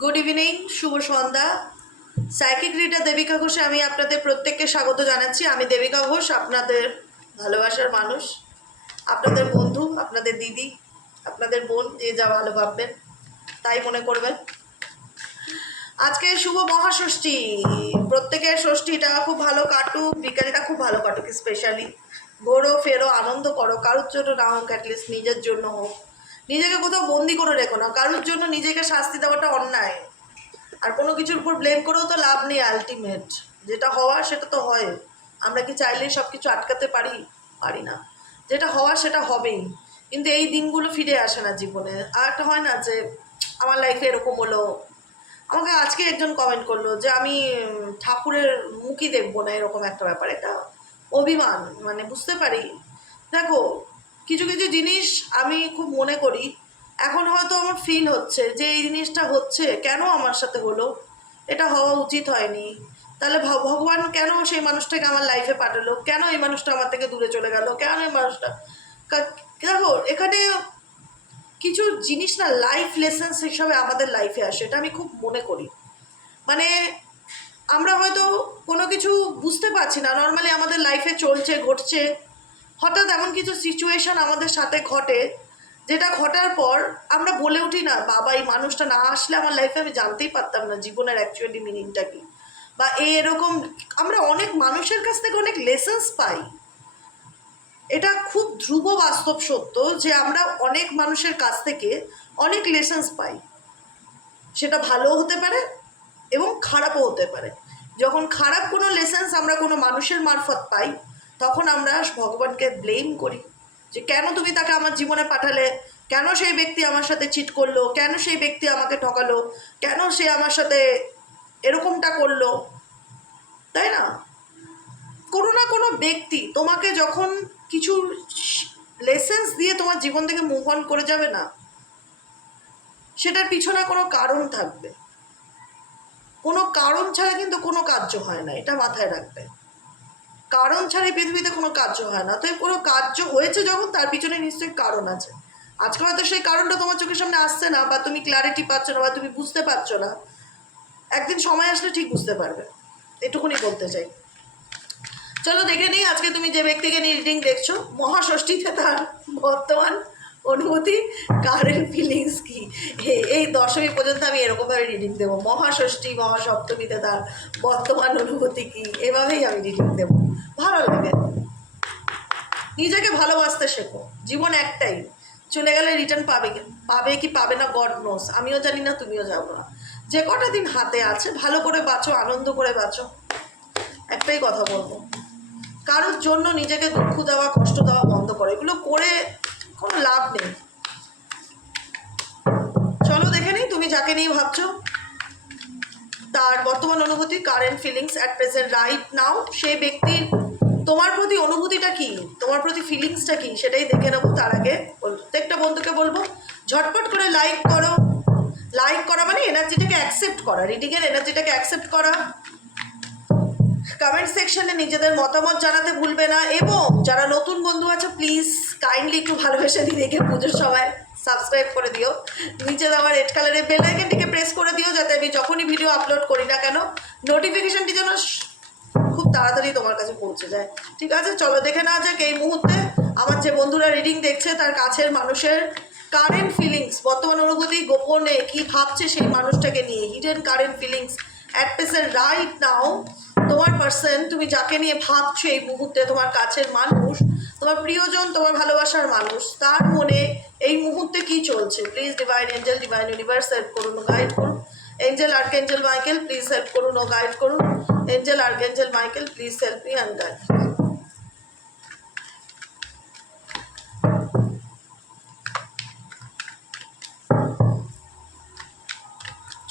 Good evening শুভ সন্ধ্যা। Psychic reader Debika ঘোষে আমি আপনাদের প্রত্যেককে স্বাগত জানাচ্ছি। আমি দেবিকা ঘোষ আপনাদের ভালোবাসার মানুষ, আপনাদের বন্ধু, আপনাদের দিদি, আপনাদের বোন, যে যা ভালো ভাববেন, তাই মনে করবেন। আজকে শুভ মহাষষ্ঠী। প্রত্যেকের ষষ্ঠীটা খুব ভালো কাটুক, বিকালটা খুব ভালো কাটুক স্পেশালি ঘোরো, ফেরো, আনন্দ করো, কারোর জন্য না হোক অ্যাটলিস্ট নিজের জন্য হোক। নিজেকে কোথাও বন্দি করে রেখো না। কারোর জন্য নিজেকে শাস্তি দেওয়াটা অন্যায়। আর কোনো কিছুর উপর ব্লেম করেও তো লাভ নেই আলটিমেট যেটা হওয়ার সেটা তো হয়। আমরা কি চাইলেই সব কিছু আটকাতে পারি? পারি না। যেটা হওয়ার সেটা হবেই। কিন্তু এই দিনগুলো ফিরে আসে না জীবনে। আর একটা হয় না যে, আমার লাইফে এরকম হলো। আমাকে আজকে একজন কমেন্ট করল যে, আমি ঠাকুরের মুখই দেখব না, এরকম একটা ব্যাপার। এটা অভিমান। মানে বুঝতে পারি। দেখো কিছু কিছু জিনিস আমি খুব মনে করি। এখন হয়তো আমার ফিল হচ্ছে যে এই জিনিসটা হচ্ছে, কেন আমার সাথে হলো? এটা হওয়া উচিত হয়নি। তাহলে ভগবান কেন সেই মানুষটাকে আমার লাইফে পাঠালো? কেন এই মানুষটা আমার থেকে দূরে চলে গেল? কেন এই মানুষটা? দেখো, এখানে কিছু জিনিস না লাইফ লেসেন্স হিসাবে আমাদের লাইফে আসে, এটা আমি খুব মনে করি। মানে আমরা হয়তো কোনো কিছু বুঝতে পারছি না। নর্মালি আমাদের লাইফে চলছে, ঘটছে হঠাৎ এমন কিছু সিচুয়েশন আমাদের সাথে ঘটে, যেটা ঘটার পর আমরা বলে উঠি না, বাবা, এই মানুষটা না আসলে আমার লাইফে আমি জানতেই পারতাম না জীবনের অ্যাকচুয়ালি মিনিংটা কি? বা এই এরকম আমরা অনেক মানুষের কাছ থেকে অনেক লেসেন্স পাই। এটা খুব ধ্রুব বাস্তব সত্য যে আমরা অনেক মানুষের কাছ থেকে অনেক লেসেন্স পাই। সেটা ভালো হতে পারে এবং খারাপও হতে পারে। যখন খারাপ কোনো লেসেন্স আমরা কোনো মানুষের মারফত পাই তখন আমরা ভগবানকে ব্লেম করি যে কেন তুমি তাকে আমার জীবনে পাঠালে? কেন সেই ব্যক্তি আমার সাথে চিট করল? কেন সেই ব্যক্তি আমাকে ঠকালো? কেন সে আমার সাথে এরকমটা করল? তাই না? কোনো না কোনো ব্যক্তি তোমাকে যখন কিছু লেসেন্স দিয়ে তোমার জীবন থেকে মুভ অন করে যাবে না, সেটার পিছনে কোনো কারণ থাকবে। কোনো কারণ ছাড়া কিন্তু কোনো কার্য হয় না, এটা মাথায় রাখবে। কারণ ছাড়া এই পৃথিবীতে কোনো কার্য হয় না। তো কোনো কার্য হয়েছে যখন, তার পিছনে নিশ্চয়ই কারণ আছে। আজকে হয়তো সেই কারণটা তোমার চোখের সামনে আসছে না বা তুমি ক্ল্যারিটি পাচ্ছ না বা তুমি বুঝতে পারছ না। একদিন সময় আসলে ঠিক বুঝতে পারবে। এটুকুনি বলতে চাই। চলো দেখে নিই, আজকে তুমি যে ব্যক্তিকে নিয়ে রিডিং দেখছ, মহাষষ্ঠীতে তার বর্তমান অনুভূতি কারেন্ট ফিলিংস কি? এই দশমী পর্যন্ত আমি এরকমভাবে রিডিং দেবো। মহাষষ্ঠী, মহাসপ্তমীতে তার বর্তমান অনুভূতি কি? এভাবেই আমি রিডিং দেবো। ভালো লাগে। নিজেকে ভালোবাসতে শেখো। জীবন একটাই। চলে গেলে রিটার্ন পাবে পাবে কি পাবে না গড নোস আমিও জানি না, তুমিও যাব না। যে কটা দিন হাতে আছে, ভালো করে বাঁচো, আনন্দ করে বাঁচো। একটাই কথা বলব। কারোর জন্য নিজেকে দুঃখ দেওয়া, কষ্ট দেওয়া বন্ধ করো। এগুলো করে কোনো লাভ নেই। চলো দেখে নিই, তুমি যাকে নিয়ে ভাবছ। তার বর্তমান অনুভূতি current feelings at present right now সেই ব্যক্তির তোমার প্রতি অনুভূতিটা কি? তোমার প্রতি ফিলিংসটা কি? সেটাই দেখে নেব, তার আগে প্রত্যেকটা বন্ধুকে বলব, ঝটপট করে লাইক করো। লাইক করা মানে এনার্জিটাকে অ্যাকসেপ্ট করা রিডিংয়ের এনার্জিটাকে অ্যাকসেপ্ট করা। কমেন্ট সেকশনে নিজেদের মতামত জানাতে ভুলবে না এবং যারা নতুন বন্ধু আছে প্লিজ কাইন্ডলি একটু ভালোবেসে দিদিকে পুজোর সময় সাবস্ক্রাইব করে দিও। নিচে দেওয়া রেড কালারের বেল আইকনটিকে প্রেস করে দিও, যাতে আমি যখনই ভিডিও আপলোড করি না কেন নোটিফিকেশনটি যেন তাড়াতাড়ি তোমার কাছে পৌঁছে যায়। ঠিক আছে? চলো, দেখে না যাক এই মুহূর্তে আমার যে বন্ধুরা রিডিং দেখছে, তার কাছের মানুষের কারেন্ট ফিলিংস বর্তমান অনুভূতি, গোপনে কি ভাবছে সেই মানুষটাকে নিয়ে। Hidden current feelings at present right now তোমার পার্সন তুমি যাকে নিয়ে ভাবছ এই মুহূর্তে, তোমার কাছের মানুষ, তোমার প্রিয়জন, তোমার ভালোবাসার মানুষ, তার মনে এই মুহূর্তে কি চলছে? Please divine angel divine universe help করুন গাইড করুন। Angel archangel Michael please help করুন, ও গাইড করুন। Angel archangel Michael please help me and guide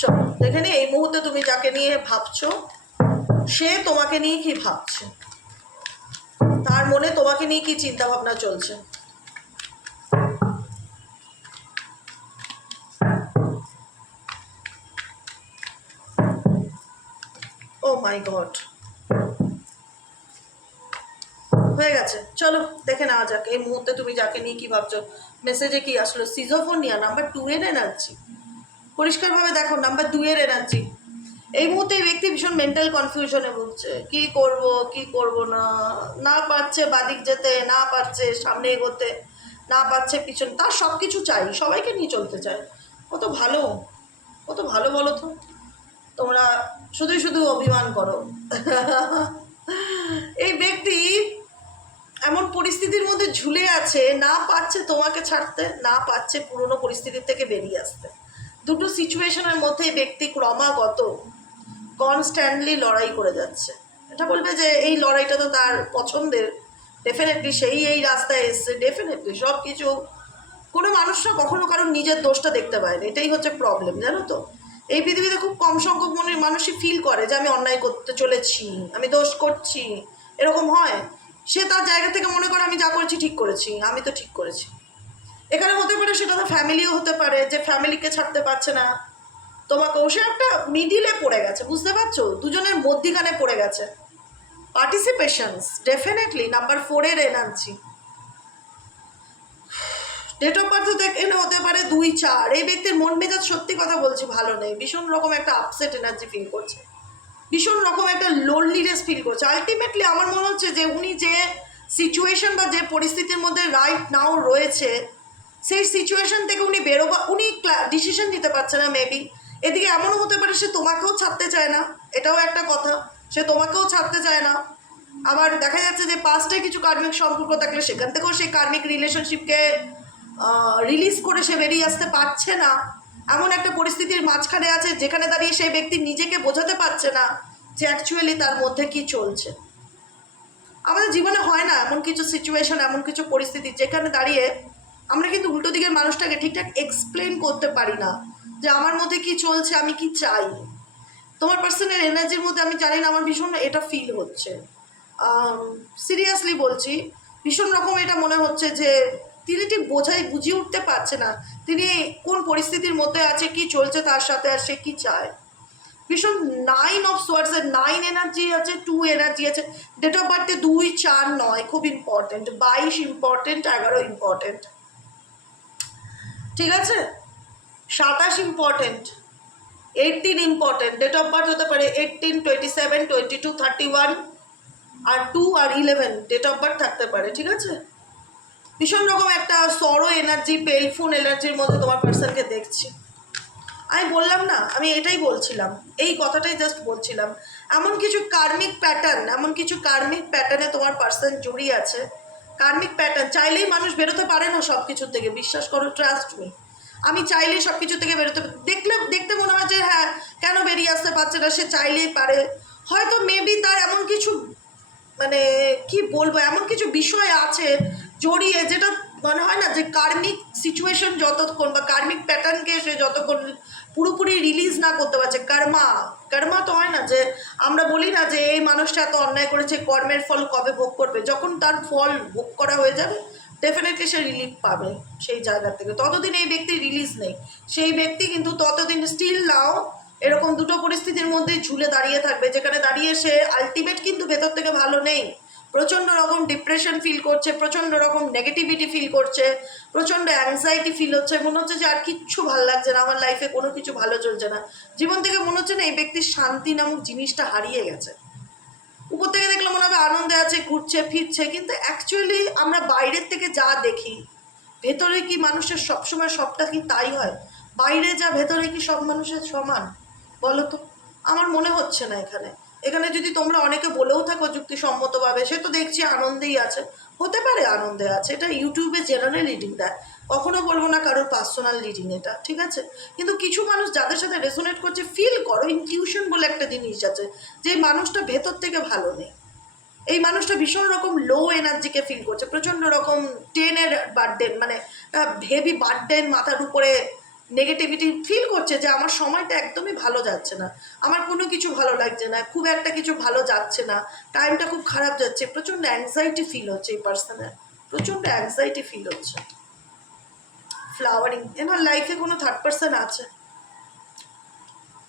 চলো, দেখে নি এই মুহূর্তে তুমি যাকে নিয়ে ভাবছ, সে তোমাকে নিয়ে কি ভাবছে? তার মনে তোমাকে নিয়ে কি চিন্তা ভাবনা চলছে? মাই গড হয়ে গেছে। চলো, দেখে নেওয়া যাক। এই মুহূর্তে তুমি যাকে নিয়ে কি ভাবছ? মেসেজে কি আসলো? সিজোফোনিয়া নাম্বার টু এর এনার্জি। পরিষ্কারভাবে দেখো নাম্বার দুইয়ের এনার্জি। এই মুহূর্তে এই ব্যক্তি ভীষণ মেন্টাল কনফিউশনে ভুগছে। কি করব কি করব না? না পারছে বাদিক যেতে, না পারছে সামনে এগোতে, না পারছে পিছন। তার সব কিছু চাই, সবাইকে নিয়ে চলতে চায় কত ভালো। কত ভালো বলো তো। তোমরা শুধুই শুধু অভিমান করো। এই ব্যক্তি এমন পরিস্থিতির মধ্যে ঝুলে আছে, না পাচ্ছে তোমাকে ছাড়তে, না পাচ্ছে পুরনো পরিস্থিতির থেকে বেরিয়ে আসতে। দুটো সিচুয়েশনের মধ্যে ব্যক্তি ক্রমাগত কনস্ট্যান্টলি লড়াই করে যাচ্ছে। এটা বলবে যে এই লড়াইটা তো তার পছন্দের। ডেফিনেটলি সেই এই রাস্তায় এসছে ডেফিনেটলি সব কিছু কোনো মানুষরা কখনো কারণ নিজের দোষটা দেখতে পায় না, এটাই হচ্ছে প্রবলেম জানো তো? এই পৃথিবীতে খুব কম সংখ্যক মনের মানুষই ফিল করে যে আমি অন্যায় করতে চলেছি, আমি দোষ করছি। এরকম হয়। সে তার জায়গা থেকে মনে করে, আমি যা করেছি ঠিক করেছি, আমি তো ঠিক করেছি। এখানে হতে পারে সেটা তো ফ্যামিলিও হতে পারে, যে ফ্যামিলিকে ছাড়তে পারছে না। তোমাকেও সে একটা মিডিলে পড়ে গেছে, বুঝতে পারছ? দুজনের মধ্যিখানে পড়ে গেছে। পার্টিসিপেশনস ডেফিনেটলি নাম্বার ফোরের এনার্জি ডেট অফ বার্থ এখানে হতে পারে দুই, চার। এই ব্যক্তির মন মেজাজ সত্যি কথা বলছি, ভালো নেই। ভীষণ রকম একটা আপসেট এনার্জি ফিল করছে। ভীষণ রকম একটা লোনলিনেস ফিল করছে। আলটিমেটলি আমার মনে হচ্ছে যে উনি যে সিচুয়েশন বা যে পরিস্থিতির মধ্যে রাইট নাও রয়েছে, সেই সিচুয়েশন থেকে উনি বেরোবা উনি ডিসিশন নিতে পারছে না মেবি এদিকে এমনও হতে পারে সে তোমাকেও ছাড়তে চায় না। এটাও একটা কথা। সে তোমাকেও ছাড়তে চায় না। আবার দেখা যাচ্ছে যে পাস্টে কিছু কার্মিক সম্পর্ক থাকলে সেখান থেকেও সেই কার্মিক রিলেশনশিপকে রিলিজ করে সে বেরিয়ে আসতে পারছে না। এমন একটা পরিস্থিতির মাঝখানে আছে যেখানে দাঁড়িয়ে সেই ব্যক্তি নিজেকে বোঝাতে পারছে না যে অ্যাকচুয়ালি তার মধ্যে কি চলছে। আমাদের জীবনে হয় না এমন কিছু সিচুয়েশন এমন কিছু পরিস্থিতি যেখানে দাঁড়িয়ে আমরা কিন্তু উল্টো দিকের মানুষটাকে ঠিকঠাক এক্সপ্লেন করতে পারি না যে আমার মধ্যে কি চলছে, আমি কি চাই। তোমার পার্সনের এনার্জির মধ্যে আমি জানি না, আমার ভীষণ এটা ফিল হচ্ছে। সিরিয়াসলি বলছি, ভীষণ রকম এটা মনে হচ্ছে যে তিনি ঠিক বোঝাই বুঝিয়ে উঠতে পারছে না। তিনি কোন পরিস্থিতির মধ্যে আছে, কি চলছে তার সাথে আর সে কি চায়? ভীষণ নাইন অফ সোয়ার্ডসের নাইন এনার্জি আছে টু এনার্জি আছে। ডেট অফ বার্থে দুই, চার, নয়, খুব ইম্পর্টেন্ট বাইশ ইম্পর্টেন্ট এগারো ইম্পর্টেন্ট ঠিক আছে? সাতাশ important eighteen important date of birth হতে পারে eighteen twenty seven twenty two thirty one আর টু আর ইলেভেন ডেট অফ বার্থ থাকতে পারে, ঠিক আছে? ভীষণ রকম একটা সরো এনার্জি পেলফুল এনার্জির মধ্যে তোমার পার্সনকে দেখছি। আমি বললাম না, আমি এটাই বলছিলাম, এই কথাটাই জাস্ট বলছিলাম। এমন কিছু কার্মিক প্যাটার্ন এমন কিছু কার্মিক প্যাটার্নে তোমার পার্সন জড়িয়ে আছে। কার্মিক প্যাটার্ন চাইলেই মানুষ বেরোতে পারে না সব কিছুর থেকে, বিশ্বাস করো ট্রাস্ট মি আমি চাইলেই সব কিছু থেকে বেরোতে দেখলে, দেখতে মনে হয় যে হ্যাঁ কেন বেরিয়ে আসতে পারছে না, সে চাইলেই পারে। হয়তো মেবি তার এমন কিছু মানে কি বলব, এমন কিছু বিষয় আছে জড়িয়ে, যেটা মনে হয় না যে কার্মিক সিচুয়েশন যতক্ষণ বা কার্মিক প্যাটার্নকে সে যতক্ষণ পুরোপুরি রিলিজ না করতে পারছে কর্মা কর্মা তো হয় না যে আমরা বলি না যে এই মানুষটা এত অন্যায় করেছে, কর্মের ফল কবে ভোগ করবে, যখন তার ফল ভোগ করা হয়ে যাবে ডেফিনেটলি সে রিলিফ পাবে সেই জায়গা থেকে। ততদিন এই ব্যক্তির রিলিজ নেই। সেই ব্যক্তি কিন্তু ততদিন স্টিল নাও এরকম দুটো পরিস্থিতির মধ্যে ঝুলে দাঁড়িয়ে থাকবে, যেখানে দাঁড়িয়ে সে আলটিমেট কিন্তু ভেতর থেকে ভালো নেই। প্রচণ্ড রকম ডিপ্রেশন ফিল করছে, প্রচণ্ড রকম নেগেটিভিটি ফিল করছে, প্রচণ্ড অ্যাংজাইটি ফিল হচ্ছে, মনে হচ্ছে যে আর কিচ্ছু ভালো লাগছে না, আমার লাইফে কোনো কিছু ভালো চলছে না। জীবন থেকে মনে হচ্ছে না এই ব্যক্তির শান্তি নামক জিনিসটা হারিয়ে গেছে। উপর থেকে দেখলে মনে হবে আনন্দে আছে, ঘুরছে, ফিরছে, কিন্তু অ্যাকচুয়ালি আমরা বাইরের থেকে যা দেখি, ভেতরে কি মানুষের সবসময় সবটা কি তাই হয়? বাইরে যা, ভেতরে কি সব মানুষের সমান? বলো তো। আমার মনে হচ্ছে না এখানে। এখানে যদি তোমরা অনেকে বলেও থাকো যুক্তিসম্মতভাবে, সে তো দেখছি আনন্দেই আছে। হতে পারে আনন্দে আছে, এটা ইউটিউবে জেনারেল রিডিং দেয়। কখনো বলব না কারোর পার্সোনাল রিডিং এটা, ঠিক আছে? কিন্তু কিছু মানুষ যাদের সাথে রেসোনেট করছে ফিল করো ইনটিউশন বলে একটা জিনিস আছে, যে মানুষটা ভেতর থেকে ভালো নেই। এই মানুষটা ভীষণ রকম লো এনার্জিকে ফিল করছে প্রচণ্ড রকম টেনের বার্ডেন মানে হেভি বার্ডেন মাথার উপরে নেগেটিভিটি ফিল করছে যে আমার সময়টা একদমই ভালো যাচ্ছে না। আমার কোনো কিছু ভালো লাগছে না, খুব একটা কিছু ভালো যাচ্ছে না। টাইমটা খুব খারাপ যাচ্ছে, প্রচণ্ড অ্যাংজাইটি ফিল হচ্ছে এই পার্সনের প্রচণ্ড অ্যাংজাইটি ফিল হচ্ছে। ফ্লাওয়ারিং এনার লাইফে কোনো থার্ড পার্সন আছে?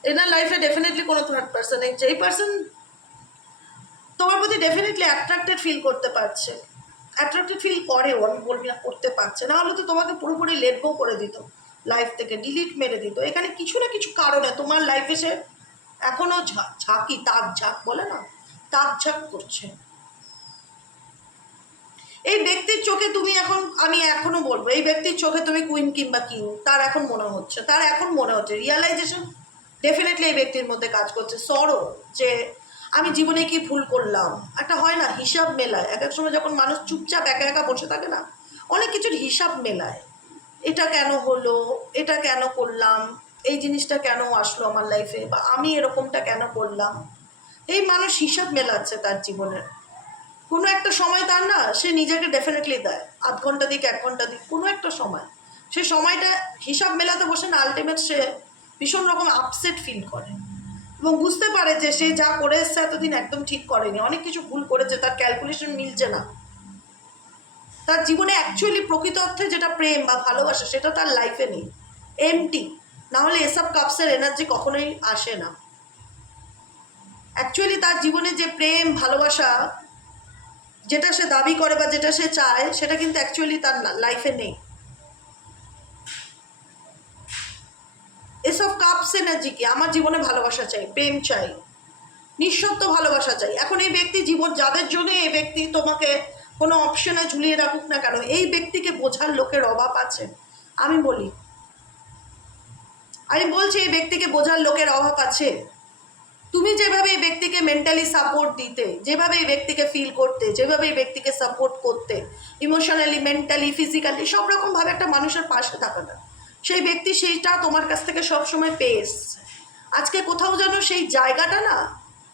এনার লাইফে ডেফিনেটলি কোনো থার্ড পার্সন নেই। যেই পার্সন তোমার প্রতি ডেফিনেটলি অ্যাট্রাক্টেড ফিল করতে পারছে। অ্যাট্রাক্টেড ফিল করেও, আমি বলবি না, করতে পারছে। না হলে তো তোমাকে পুরোপুরি লেট গো করে দিত। লাইফ থেকে ডিলিট মেরে দিত। এখানে কিছু না কিছু কারণে তোমার লাইফে সে এখনও ঝাঁকি, তাক ঝাঁক বলে না? তাক ঝাঁক করছে। এই ব্যক্তির চোখে তুমি এখন, আমি এখনও বলব, এই ব্যক্তির চোখে তুমি কুইন কিংবা কিং তার এখন মনে হচ্ছে, তার এখন মনে হচ্ছে। রিয়ালাইজেশন ডেফিনেটলি এই ব্যক্তির মধ্যে কাজ করছে। সরো, যে আমি জীবনে কি ভুল করলাম? একটা হয় না, হিসাব মেলায়। এক এক সময় যখন মানুষ চুপচাপ একা একা বসে থাকে না, অনেক কিছুর হিসাব মেলায়। এটা কেন হলো? এটা কেন করলাম? এই জিনিসটা কেন আসলো আমার লাইফে বা আমি এরকমটা কেন করলাম? এই মানুষ হিসাব মেলাচ্ছে তার জীবনের। কোনো একটা সময় তার না, সে নিজেকে ডেফিনেটলি দেয়। আধ ঘণ্টা দিক, এক ঘণ্টা দিক, কোনো একটা সময়। সে সময়টা হিসাব মেলাতে বসে না আলটিমেট সে ভীষণ রকম আপসেট ফিল করে। এবং বুঝতে পারে যে সে যা করে এসছে এতদিন একদম ঠিক করেনি। অনেক কিছু ভুল করেছে, তার ক্যালকুলেশন মিলছে না। তার জীবনে অ্যাকচুয়ালি প্রকৃত অর্থে যেটা প্রেম বা ভালোবাসা সেটা তার লাইফে নেই। এমটি না হলে এসব কাপসের এনার্জি কখনোই আসে না। অ্যাকচুয়ালি তার জীবনে যে প্রেম, ভালোবাসা, যেটা সে দাবি করে বা যেটা সে চায়, সেটা কিন্তু অ্যাকচুয়ালি তার লাইফে নেই। এসব কাপস এনার্জি কি? আমার জীবনে ভালোবাসা চাই, প্রেম চাই। নিঃশব্দ ভালোবাসা চাই। এখন এই ব্যক্তি জীবন, যাদের জন্য এই ব্যক্তি তোমাকে কোনো অপশনে ঝুলিয়ে রাখুক না কেন, এই ব্যক্তিকে বোঝার লোকের অভাব আছে। আমি বলি, আমি বলছি এই ব্যক্তিকে বোঝার লোকের অভাব আছে। তুমি যেভাবে এই ব্যক্তিকে মেন্টালি সাপোর্ট দিতে, যেভাবে এই ব্যক্তিকে ফিল করতে, যেভাবে এই ব্যক্তিকে সাপোর্ট করতে ইমোশনালি মেন্টালি ফিজিক্যালি সব রকমভাবে একটা মানুষের পাশে থাকা না সেই ব্যক্তি সেইটা তোমার কাছ থেকে সবসময় পেয়ে এসছে। আজকে কোথাও যেন সেই জায়গাটা না,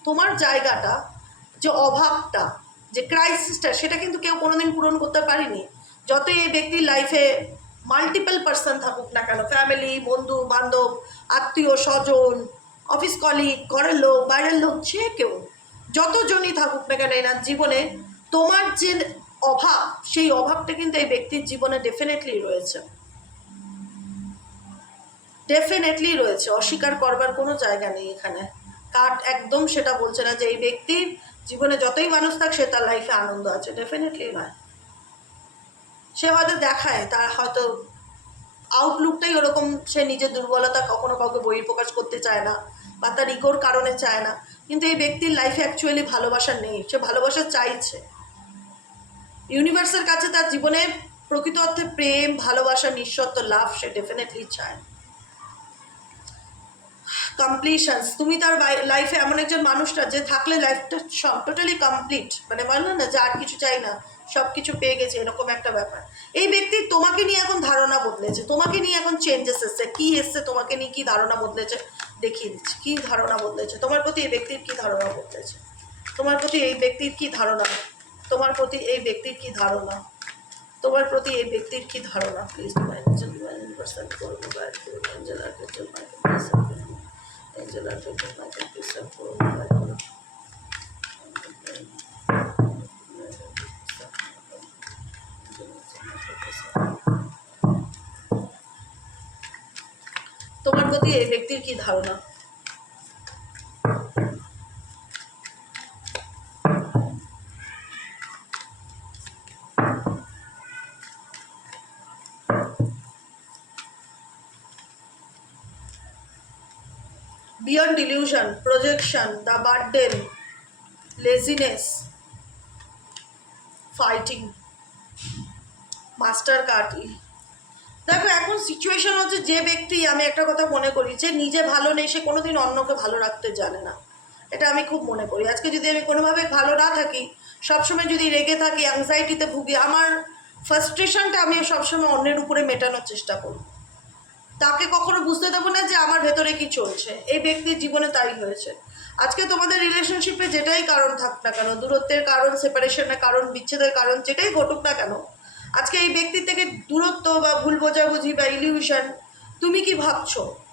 তোমার জায়গাটা, যে অভাবটা যে ক্রাইসিসটা সেটা কিন্তু কেউ কোনোদিন পূরণ করতে পারেনি। যতই এই ব্যক্তির লাইফে মাল্টিপল পার্সন থাকুক না কেন ফ্যামিলি বন্ধু, বান্ধব, আত্মীয়, স্বজন অফিস কলিগ ঘরের লোক, বাইরের লোক, যে কেউ, যতজনই থাকুক না কেন, এনার জীবনে তোমার যে অভাব, সেই অভাবটা কিন্তু এই ব্যক্তির জীবনে ডেফিনেটলি রয়েছে। ডেফিনেটলি রয়েছে, অস্বীকার করবার কোনো জায়গা নেই এখানে। কাট একদম সেটা বলছে না যে এই ব্যক্তির জীবনে যতই মানুষ থাক, সে তার লাইফে আনন্দ আছে ডেফিনেটলি নয় সে হয়তো দেখায়, তার হয়তো আউটলুকটাই ওরকম, সে নিজের দুর্বলতা কখনো কাউকে বহিঃপ্রকাশ করতে চায় না, বা তার ইগোর কারণে চায় না। কিন্তু এই ব্যক্তির লাইফে অ্যাকচুয়ালি ভালোবাসা নেই, সে ভালোবাসা চাইছে। ইউনিভার্সের কাছে তার জীবনে প্রকৃত অর্থে প্রেম, ভালোবাসা নিঃশর্ত লাভ সে ডেফিনেটলি চায় কমপ্লিশনস তুমি তার লাইফে এমন একজন মানুষটা যে থাকলে লাইফটা সব টোটালি কমপ্লিট মানে বলল না যে আর কিছু চাই না সব কিছু পেয়ে গেছে, এরকম একটা ব্যাপার। এই ব্যক্তি তোমাকে নিয়ে এখন ধারণা বদলেছে, তোমাকে নিয়ে এখন চেঞ্জেস এসছে। কী এসছে, তোমাকে নিয়ে কী ধারণা বদলেছে, দেখিয়ে দিচ্ছি। কী ধারণা বদলেছে? তোমার প্রতি এই ব্যক্তির কী ধারণা বদলেছে? তোমার প্রতি এই ব্যক্তির কী ধারণা? তোমার প্রতি এই ব্যক্তির কী ধারণা? তোমার প্রতি এই ব্যক্তির কী ধারণা? Please Angela, take my computer for my তোমার প্রতি এই ব্যক্তির কি ধারণা delusion, projection, the burden, laziness, fighting, master card দেখো এখন সিচুয়েশন হচ্ছে যে ব্যক্তি আমি একটা কথা মনে করি যে নিজে ভালো নেই সে কোনোদিন অন্যকে ভালো রাখতে জানে না। এটা আমি খুব মনে করি। আজকে যদি আমি কোনোভাবে ভালো না থাকি সবসময় যদি রেগে থাকি অ্যাংজাইটিতে ভুগি আমার ফার্স্ট্রেশনটা আমি সবসময় অন্যের উপরে মেটানোর চেষ্টা করি তাকে কখনো বুঝতে দেবো না যে আমার ভেতরে কি চলছে। এই ব্যক্তির জীবনে তাই হয়েছে। আজকে তোমাদের রিলেশনশিপে যেটাই কারণ থাক না কেন, দূরত্বের কারণ সেপারেশনের কারণ, বিচ্ছেদের কারণ, যেটাই ঘটুক না কেন, আজকে এই ব্যক্তির থেকে দূরত্ব বা ভুল বোঝাবুঝি বা ইলিউশন তুমি কি ভাবছ?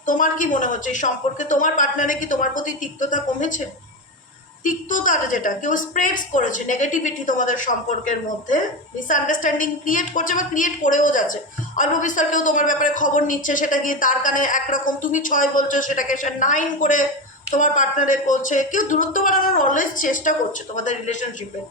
তোমার কি মনে হচ্ছে? এই সম্পর্কে তোমার পার্টনারে কি তোমার প্রতি তিক্ততা কমেছে? তিক্ততার যেটা, কেউ স্প্রেডস করেছে নেগেটিভিটি তোমাদের সম্পর্কের মধ্যে মিসআন্ডারস্ট্যান্ডিং ক্রিয়েট করছে বা ক্রিয়েট করেও যাচ্ছে। অল্প বিস্তর কেউ তোমার ব্যাপারে খবর নিচ্ছে, সেটা গিয়ে তার কানে একরকম তুমি ছয় বলছো, সেটাকে সে নাইন করে তোমার পার্টনারে বলছে। কেউ দূরত্ব বাড়ানোর অলওয়েজ চেষ্টা করছে তোমাদের রিলেশনশিপে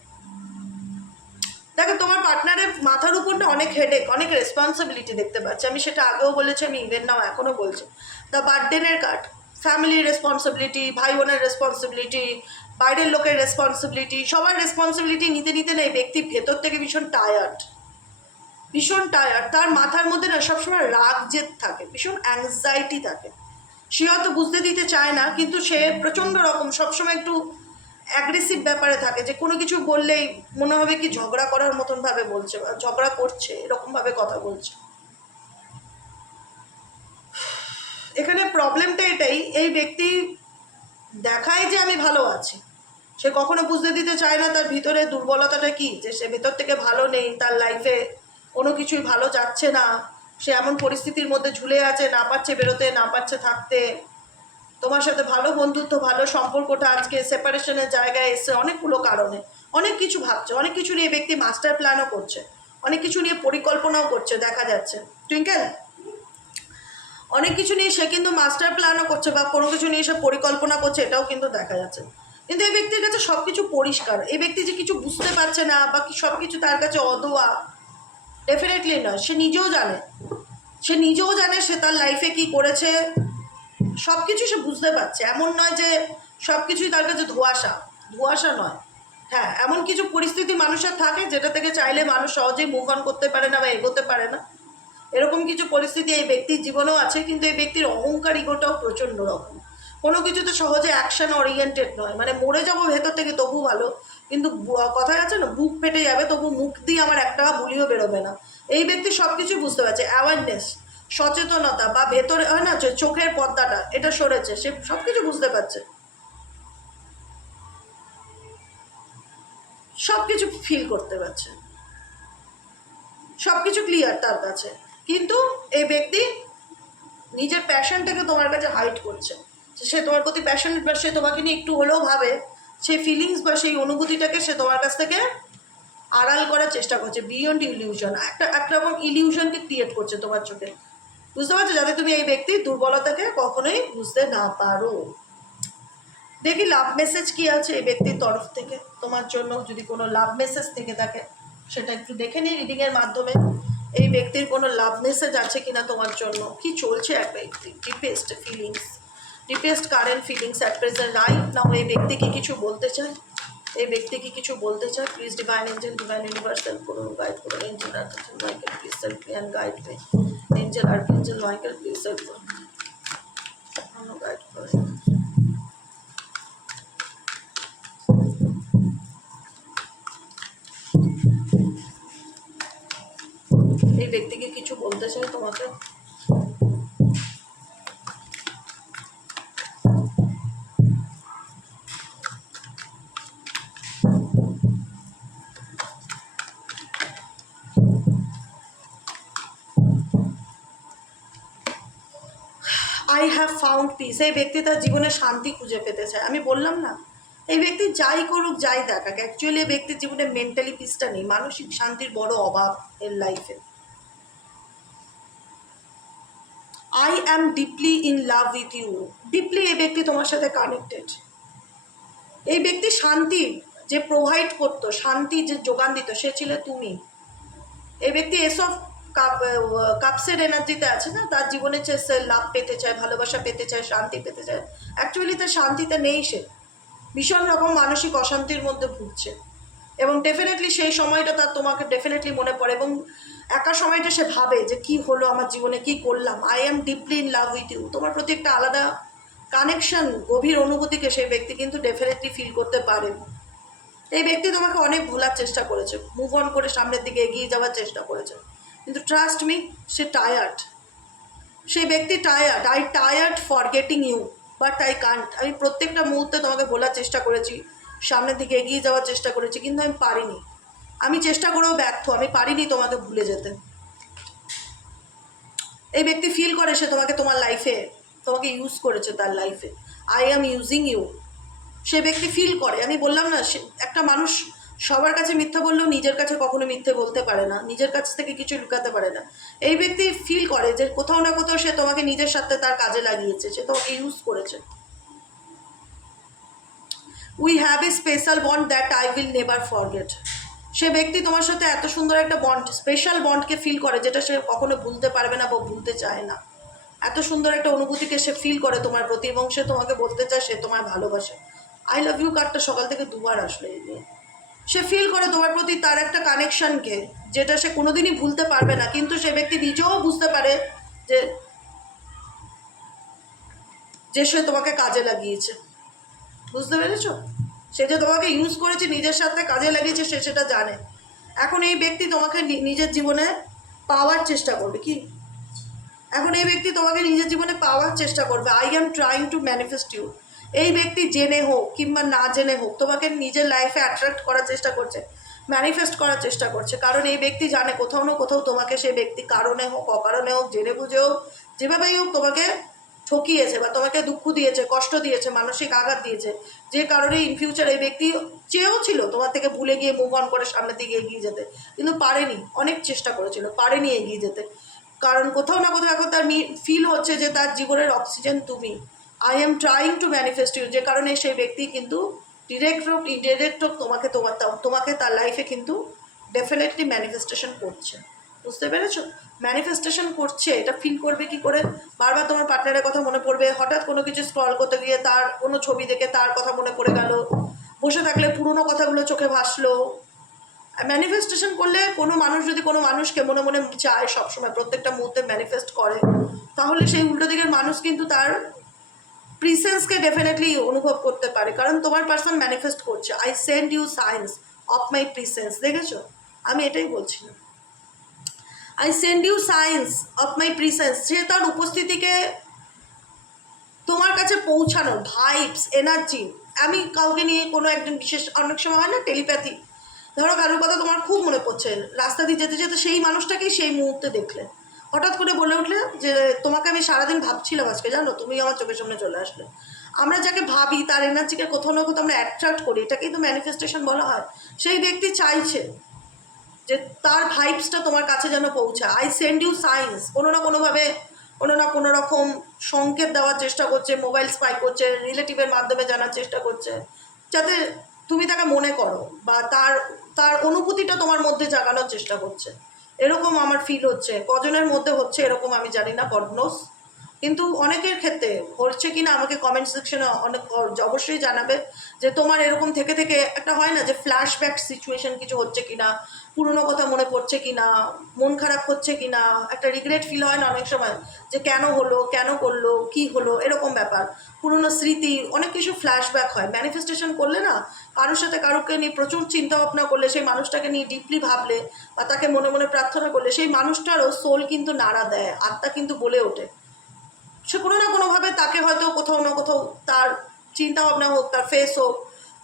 দেখো, তোমার পার্টনারের মাথার উপর না অনেক হেডেক অনেক রেসপন্সিবিলিটি দেখতে পাচ্ছি। আমি সেটা আগেও বলেছি, আমি ইভেন নাও এখনও বলছি। দ্য বার্থডেনের কার্ড ফ্যামিলির রেসপন্সিবিলিটি ভাই বোনের রেসপন্সিবিলিটি বাইরের লোকের রেসপন্সিবিলিটি সবার রেসপন্সিবিলিটি নিতে নিতে না এই ব্যক্তি ভেতর থেকে ভীষণ টায়ার্ড ভীষণ টায়ার্ড তার মাথার মধ্যে না সবসময় রাগ জেদ থাকে, ভীষণ অ্যাংজাইটি থাকে। সে হয়তো বুঝতে দিতে চায় না, কিন্তু সে প্রচণ্ড রকম সবসময় একটু অ্যাগ্রেসিভ ব্যাপারে থাকে, যে কোনো কিছু বললেই মনে হবে কি ঝগড়া করার মতন ভাবে বলছে বা ঝগড়া করছে এরকমভাবে কথা বলছে। এখানে প্রবলেমটা এটাই, এই ব্যক্তি দেখায় যে আমি ভালো আছি সে কখনো বুঝতে দিতে চায় না তার ভিতরে দুর্বলতাটা কি? যে সে ভেতর থেকে ভালো নেই, তার লাইফে কোনো কিছুই ভালো যাচ্ছে না। সে এমন পরিস্থিতির মধ্যে ঝুলে আছে, না পারছে বেরোতে, না পারছে থাকতে। তোমার সাথে ভালো বন্ধুত্ব, ভালো সম্পর্কটা আজকে সেপারেশনের জায়গায় এসছে অনেকগুলো কারণে। অনেক কিছু ভাবছে, অনেক কিছু নিয়ে ব্যক্তি মাস্টার প্ল্যানও করছে। অনেক কিছু নিয়ে পরিকল্পনাও করছে, দেখা যাচ্ছে। টুইঙ্কেল অনেক কিছু নিয়ে সে কিন্তু মাস্টার প্ল্যানও করছে বা কোনো কিছু নিয়ে সে পরিকল্পনা করছে, এটাও কিন্তু দেখা যাচ্ছে। কিন্তু এই ব্যক্তির কাছে সব কিছু পরিষ্কার। এই ব্যক্তি যে কিছু বুঝতে পারছে না বা কি সব কিছু তার কাছে অদোয়া ডেফিনেটলি নয়। সে নিজেও জানে। সে নিজেও জানে সে তার লাইফে কি করেছে। সব কিছু সে বুঝতে পারছে। এমন নয় যে সব কিছুই তার কাছে ধোঁয়াশা। ধোঁয়াশা নয়। হ্যাঁ এমন কিছু পরিস্থিতি মানুষের থাকে যেটা থেকে চাইলে মানুষ সহজেই মুভ অন করতে পারে না বা এগোতে পারে না। এরকম কিছু পরিস্থিতি এই ব্যক্তির জীবনেও আছে, কিন্তু এই ব্যক্তির অহংকার ইগোটাও প্রচণ্ড রকম। কোনো কিছুতে সহজে অ্যাকশন ওরিয়েন্টেড নয়। মানে মরে যাব ভেতর থেকে তবু ভালো। কিন্তু কথায় আছে না, বুক ফেটে যাবে তবু মুখ দিয়ে আমার একটা বুলিও বেরোবে না। এই ব্যক্তি সব কিছু বুঝতে পারছে। অ্যাওয়ারনেস সচেতনতা বা ভেতরে, হয় না চোখের পর্দাটা, এটা সরেছে, সে সব কিছু বুঝতে পারছে। সব কিছু ফিল করতে পারছে। সব কিছু ক্লিয়ার তার কাছে। কিন্তু এই ব্যক্তি নিজের প্যাশনটাকে তোমার কাছে হাইট করছে। সে তোমার প্রতি প্যাশনেট বা সে তোমাকে নিয়ে একটু হলেও ভাবে সেই ফিলিংস বা সেই অনুভূতিটাকে সে তোমার কাছ থেকে আড়াল করার চেষ্টা করছে বিয়ন্ড ইলিউশন একটা একরকম ইলিউশনকে ক্রিয়েট করছে তোমার চোখে। বুঝতে পারছ? যাতে তুমি এই ব্যক্তির দুর্বলতাকে কখনোই বুঝতে না পারো। দেখি লাভ মেসেজ কি আছে এই ব্যক্তির তরফ থেকে। তোমার জন্য যদি কোনো লাভ মেসেজ থেকে থাকে, সেটা একটু দেখে নিই রিডিংয়ের মাধ্যমে এই ব্যক্তির কোনো লাভ মেসেজ আছে কিনা তোমার জন্য। কি চলছে এক ব্যক্তি? Deepest feelings deepest current feelings at present right now এই ব্যক্তি কি কিছু বলতে চায় এই ব্যক্তি কি কিছু বলতে চায় please divine angel divine universe help করুন গাইড করুন angel archangel Michael please help me and guide me angel archangel Michael please help করুন গাইড করুন এই ব্যক্তিকে কিছু বলতে চাই তোমাকে পিস এই ব্যক্তি তার জীবনে শান্তি খুঁজে পেতে চায়। আমি বললাম না, এই ব্যক্তি যাই করুক, যাই দেখাক অ্যাকচুয়ালি এই ব্যক্তির জীবনে মেন্টালি পিসটা নেই, মানসিক শান্তির বড় অভাব এর লাইফে I am deeply in love with you deeply এই ব্যক্তি তোমার সাথে কানেক্টেড এই ব্যক্তি শান্তি যে প্রোভাইড করতো, শান্তি যে যোগান দিত, সে ছিল তুমি। এই ব্যক্তি এসব কাপ কাপসের এনার্জিতে আছে না? তার জীবনে সে লাভ পেতে চায়, ভালোবাসা পেতে চায়, শান্তি পেতে চায় অ্যাকচুয়ালি তার শান্তিতে নেই সে। ভীষণ রকম মানসিক অশান্তির মধ্যে ভুগছে। এবং ডেফিনেটলি সেই সময়টা তার তোমাকে ডেফিনেটলি মনে পড়ে এবং একা সময়টা সে ভাবে যে কি হলো আমার জীবনে, কি করলাম। I am deeply in love with you তোমার প্রতি একটা আলাদা কানেকশন গভীর অনুভূতিকে সেই ব্যক্তি কিন্তু ডেফিনেটলি ফিল করতে পারে। এই ব্যক্তি তোমাকে অনেক ভোলার চেষ্টা করেছে। মুভ অন করে সামনের দিকে এগিয়ে যাওয়ার চেষ্টা করেছে। কিন্তু ট্রাস্ট মি সে টায়ার্ড সেই ব্যক্তি tired I tired for getting you but I can't আমি প্রত্যেকটা মুহূর্তে তোমাকে বলার চেষ্টা করেছি, সামনের দিকে এগিয়ে যাওয়ার চেষ্টা করেছি, কিন্তু আমি পারিনি। আমি চেষ্টা করেও ব্যর্থ, আমি পারিনি তোমাকে ভুলে যেতে। এই ব্যক্তি ফিল করে সে তোমাকে তোমার লাইফে তোমাকে ইউজ করেছে তার লাইফে আই অ্যাম ইউজিং ইউ সে ব্যক্তি ফিল করে। আমি বললাম না, সে একটা মানুষ সবার কাছে মিথ্যা বললেও নিজের কাছে কখনো মিথ্যে বলতে পারে না, নিজের কাছ থেকে কিছু লুকাতে পারে না। এই ব্যক্তি ফিল করে যে কোথাও না কোথাও সে তোমাকে নিজের সাথে তার কাজে লাগিয়েছে, সে তোমাকে ইউজ করেছে। We have a special bond that I will never forget সে ব্যক্তি তোমার সাথে এত সুন্দর একটা বন্ড স্পেশাল বন্ডকে ফিল করে যেটা সে কখনো ভুলতে পারবে না বা ভুলতে চায় না। এত সুন্দর একটা অনুভূতিকে সে ফিল করে তোমার প্রতি এবং সে তোমাকে বলতে চায়, সে তোমায় ভালোবাসে। আই লাভ ইউ কার্ডটা সকাল থেকে দুবার আসলো এই নিয়ে। সে ফিল করে তোমার প্রতি তার একটা কানেকশনকে যেটা সে কোনোদিনই ভুলতে পারবে না। কিন্তু সে ব্যক্তি নিজেও বুঝতে পারে যে যে সে তোমাকে কাজে লাগিয়েছে। বুঝতে পেরেছ? সে যে তোমাকে ইউজ করেছে, নিজের সাথে কাজে লাগিয়েছে, সে সেটা জানে। এখন এই ব্যক্তি তোমাকে নিজের জীবনে পাওয়ার চেষ্টা করবে, কি? এখন এই ব্যক্তি তোমাকে নিজের জীবনে পাওয়ার চেষ্টা করবে। I am trying to manifest you এই ব্যক্তি জেনে হোক কিংবা না জেনে হোক, তোমাকে নিজের লাইফে অ্যাট্রাক্ট করার চেষ্টা করছে ম্যানিফেস্ট করার চেষ্টা করছে। কারণ এই ব্যক্তি জানে কোথাও না কোথাও তোমাকে সেই ব্যক্তি কারণে হোক, অকারণে হোক, জেনে বুঝে হোক, যেভাবেই হোক তোমাকে ঠকিয়েছে বা তোমাকে দুঃখ দিয়েছে, কষ্ট দিয়েছে, মানসিক আঘাত দিয়েছে, যে কারণে ইন ফিউচার এই ব্যক্তি চেয়েও ছিল তোমার থেকে ভুলে গিয়ে মুভ অন করে সামনের দিকে এগিয়ে যেতে। কিন্তু পারেনি, অনেক চেষ্টা করেছিল, পারেনি এগিয়ে যেতে। কারণ কোথাও না কোথাও এখন তার ফিল হচ্ছে যে তার জীবনের অক্সিজেন তুমি। I am trying to manifest you যে কারণে সেই ব্যক্তি কিন্তু ডিরেক্ট হোক ইনডিরেক্ট হোক তোমাকে তোমার তোমাকে তার লাইফে কিন্তু ডেফিনেটলি ম্যানিফেস্টেশন করছে। বুঝতে পেরেছ? ম্যানিফেস্টেশন করছে, এটা ফিল করবে কি করে? বারবার তোমার পার্টনারের কথা মনে পড়বে, হঠাৎ কোনো কিছু স্ক্রল করতে গিয়ে তার কোনো ছবি দেখে তার কথা মনে পড়ে গেল। বসে থাকলে পুরনো কথাগুলো চোখে ভাসলো। ম্যানিফেস্টেশন করলে কোনো মানুষ যদি কোনো মানুষকে মনে মনে চায় সবসময়, প্রত্যেকটা মুহূর্তে ম্যানিফেস্ট করে, তাহলে সেই উল্টো দিকের মানুষ কিন্তু তার প্রিসেন্সকে ডেফিনেটলি অনুভব করতে পারে, কারণ তোমার পার্সন ম্যানিফেস্ট করছে। I send you science of my presence দেখেছ? আমি এটাই বলছিলাম I send you science of my presence সে তার উপস্থিতিকে তোমার কাছে পৌঁছানো ভাইবস এনার্জি আমি কাউকে নিয়ে কোনো একজন বিশেষ, অনেক সময় হয় না টেলিপ্যাথি ধরো কারোর কথা তোমার খুব মনে পড়ছে, রাস্তা দিয়ে যেতে যেতে সেই মানুষটাকেই সেই মুহূর্তে দেখলে। হঠাৎ করে বলে উঠলে যে, তোমাকে আমি সারাদিন ভাবছিলাম আজকে, জানো? তুমি আমার চোখের সামনে চলে আসলে। আমরা যাকে ভাবি, তার এনার্জিকে কোথাও না কোথাও আমরা অ্যাট্রাক্ট করি। এটাকেই তো ম্যানিফেস্টেশন বলা হয়। সেই ব্যক্তি চাইছে যে, তার ভাইবসটা তোমার কাছে যেন পৌঁছায় আই সেন্ড ইউ সাইন্স কোনো না কোনোভাবে, কোনো না কোনো রকম সংকেত দেওয়ার চেষ্টা করছে মোবাইল স্পাই করছে রিলেটিভের মাধ্যমে জানার চেষ্টা করছে। যাতে তুমি তাকে মনে করো বা তার তার অনুভূতিটা তোমার মধ্যে জাগানোর চেষ্টা করছে। এরকম আমার ফিল হচ্ছে। কজনের মধ্যে হচ্ছে এরকম, আমি জানি না গডনোস কিন্তু অনেকের ক্ষেত্রে হচ্ছে কি না, আমাকে কমেন্ট সেকশনে অনেক, অবশ্যই জানাবে যে তোমার এরকম থেকে থেকে একটা হয় না যে ফ্ল্যাশব্যাক সিচুয়েশন কিছু হচ্ছে কি না, পুরনো কথা মনে পড়ছে কি না, মন খারাপ হচ্ছে কি না, একটা রিগ্রেট ফিল হয় না অনেক সময় যে কেন হলো, কেন করল, কি হলো, এরকম ব্যাপার। পুরনো স্মৃতি, অনেক কিছু ফ্ল্যাশব্যাক হয়। ম্যানিফেস্টেশন করলে না কারোর সাথে কারোকে নিয়ে প্রচুর চিন্তা ভাবনা করলে, সেই মানুষটাকে নিয়ে ডিপলি ভাবলে বা তাকে মনে মনে প্রার্থনা করলে, সেই মানুষটারও সোল কিন্তু নাড়া দেয়, আত্মা কিন্তু বলে ওঠে। সে কোনো না কোনোভাবে তাকে হয়তো কোথাও না কোথাও তার চিন্তা ভাবনা হোক, তার ফেস হোক,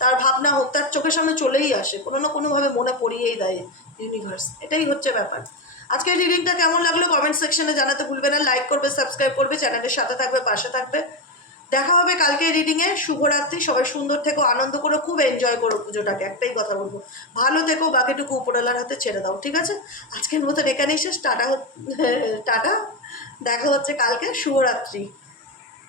তার ভাবনা হোক, তার চোখের সামনে চলেই আসে, কোনো না কোনোভাবে মনে পড়িয়েই দেয় ইউনিভার্স এটাই হচ্ছে ব্যাপার। আজকের রিডিংটা কেমন লাগল? কমেন্ট সেকশনে জানাতে ভুলবে না লাইক করবে সাবস্ক্রাইব করবে চ্যানেলের সাথে থাকবে, পাশে থাকবে। দেখা হবে কালকে রিডিং এ। শুভরাত্রি, সবাই সুন্দর থেকো, আনন্দ করো, খুব এনজয় করো পুজোটাকে, একটাই কথা বলব। ভালো থেকো, বাকিটুকু উপরওয়ালার হাতে ছেড়ে দাও, ঠিক আছে? আজকের মতন এখানে এসে টাটা টাটা। দেখা হচ্ছে কালকে, শুভরাত্রি।